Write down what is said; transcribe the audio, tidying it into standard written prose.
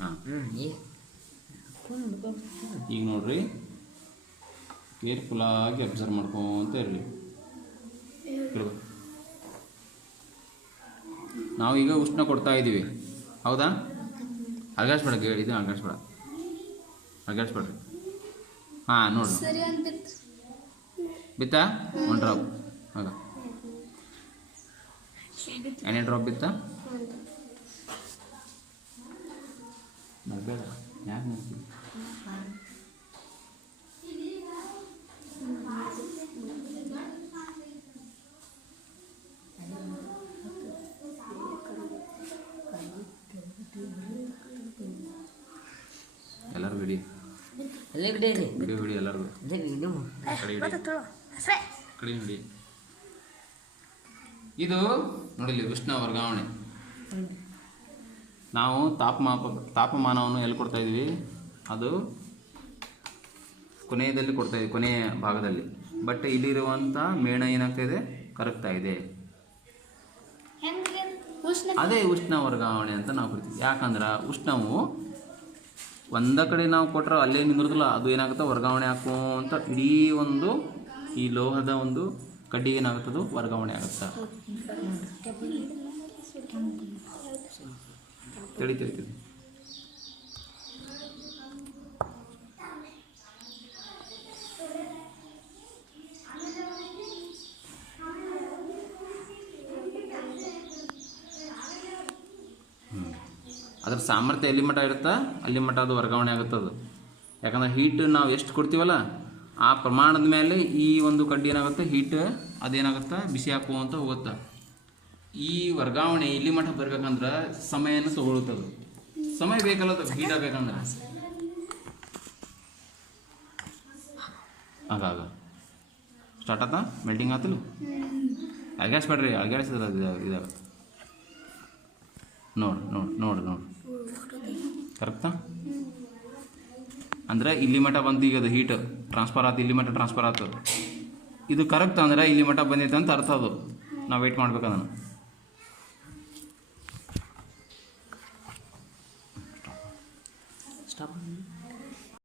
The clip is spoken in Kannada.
ಹಾಂ ಈಗ ನೋಡ್ರಿ, ಕೇರ್ಫುಲ್ಲಾಗಿ ಅಬ್ಸರ್ವ್ ಮಾಡ್ಕೊತ ಇರಲಿ. ನಾವೀಗ ಉಷ್ಣ ಕೊಡ್ತಾ ಇದ್ದೀವಿ, ಹೌದಾ? ಅಲ್ಗಾಡ್ಸ್ಬೇಡ, ಇದು ಅಲ್ಗಾಡ್ಸ್ಬೇಡ್ರಿ. ಹಾಂ ನೋಡ್ರಿ, ಬಿತ್ತಾ? 1 ಡ್ರಾಪ್ ಆಗ ಎಣ್ಣೆ ಡ್ರಾಪ್ ಬಿತ್ತಾ? ಬೇಡ, ಯಾಕೆ ಮಾಡ್ತೀವಿ? ಎಲ್ಲರೂ ಬಿಡಿ, ಬಿಡಿ ಎಲ್ಲರಿಗೂ ಕಡೆ ನೋಡಿ. ಇದು ನೋಡಿಲಿ ಉಷ್ಣ ವರ್ಗಾವಣೆ. ನಾವು ತಾಪಮಾನವನ್ನು ಎಲ್ಲಿ ಕೊಡ್ತಾ ಇದ್ದೀವಿ? ಅದು ಕೊನೆಯಲ್ಲಿ ಕೊಡ್ತಾ ಇದ್ದೀವಿ, ಕೊನೆಯ ಭಾಗದಲ್ಲಿ. ಬಟ್ ಇಲ್ಲಿರುವಂಥ ಮೇಣ ಏನಾಗ್ತಾ ಇದೆ? ಕರಗ್ತಾ ಇದೆ. ಅದೇ ಉಷ್ಣ ವರ್ಗಾವಣೆ ಅಂತ ನಾವು ಕರಿತೀವಿ. ಯಾಕಂದ್ರೆ ಉಷ್ಣವು ಒಂದ ಕಡೆ ನಾವು ಕೊಟ್ಟರೆ ಅಲ್ಲೇ ನಿಂದಿರೋದಿಲ್ಲ, ಅದು ಏನಾಗುತ್ತೆ? ವರ್ಗಾವಣೆ ಹಾಕುವಂಥ ಇಡೀ ಒಂದು ಈ ಲೋಹದ ಒಂದು ಕಡ್ಡಿಗೆ ಏನಾಗುತ್ತದು? ವರ್ಗಾವಣೆ ಆಗುತ್ತೆ. ತಿಳಿತೈತಿ. ಅದ್ರ ಸಾಮರ್ಥ್ಯ ಎಲ್ಲಿ ಮಟ್ಟ ಇರುತ್ತಾ ಅಲ್ಲಿ ಮಟ್ಟ ಅದು ವರ್ಗಾವಣೆ ಆಗುತ್ತದು. ಯಾಕಂದ್ರೆ ಹೀಟ್ ನಾವು ಎಷ್ಟು ಕೊಡ್ತೀವಲ್ಲ ಆ ಪ್ರಮಾಣದ ಮೇಲೆ ಈ ಒಂದು ಕಡ್ಡಿ ಏನಾಗುತ್ತೆ? ಹೀಟ್ ಅದೇನಾಗುತ್ತೆ? ಬಿಸಿ ಹಾಕುವಂತ ಹೋಗುತ್ತೆ. ಈ ವರ್ಗಾವಣೆ ಇಲ್ಲಿ ಮಟ್ಟ ಬರ್ಬೇಕಂದ್ರೆ ಸಮಯನ ತಗೊಳ್ತದೆ. ಸಮಯ ಬೇಕಲ್ಲ ಹೀಟ್ ಆಗಬೇಕಂದ್ರೆ. ಆಗ ಸ್ಟಾರ್ಟ್ ಆತ, ಮೆಲ್ಟಿಂಗ್ ಆತಲ್ಲ. ಅಲ್ಗಾಡ್ಸ್ಬೇಡ್ರಿ, ಅಲ್ಗಾಡ್ಸಿದ್ರೆ ಅದು ಇದಾಗುತ್ತೆ. ನೋಡು ಕರೆಕ್ಟಾ? ಅಂದರೆ ಇಲ್ಲಿ ಮಟ್ಟ ಬಂತು. ಈಗ ಅದು ಹೀಟ್ ಟ್ರಾನ್ಸ್ಫರ್ ಆಯ್ತು, ಇಲ್ಲಿ ಮಟ್ಟ ಟ್ರಾನ್ಸ್ಫರ್ ಆಯ್ತು. ಇದು ಕರೆಕ್ಟ್ ಅಂದರೆ ಇಲ್ಲಿ ಮಟ್ಟ ಬಂದೈತೆ ಅಂತ ಅರ್ಥ. ಅದು ನಾವು ವೆಯ್ಟ್ ಮಾಡ್ಬೇಕು ಅದನ್ನು. ಸ್ಟಾಪ್.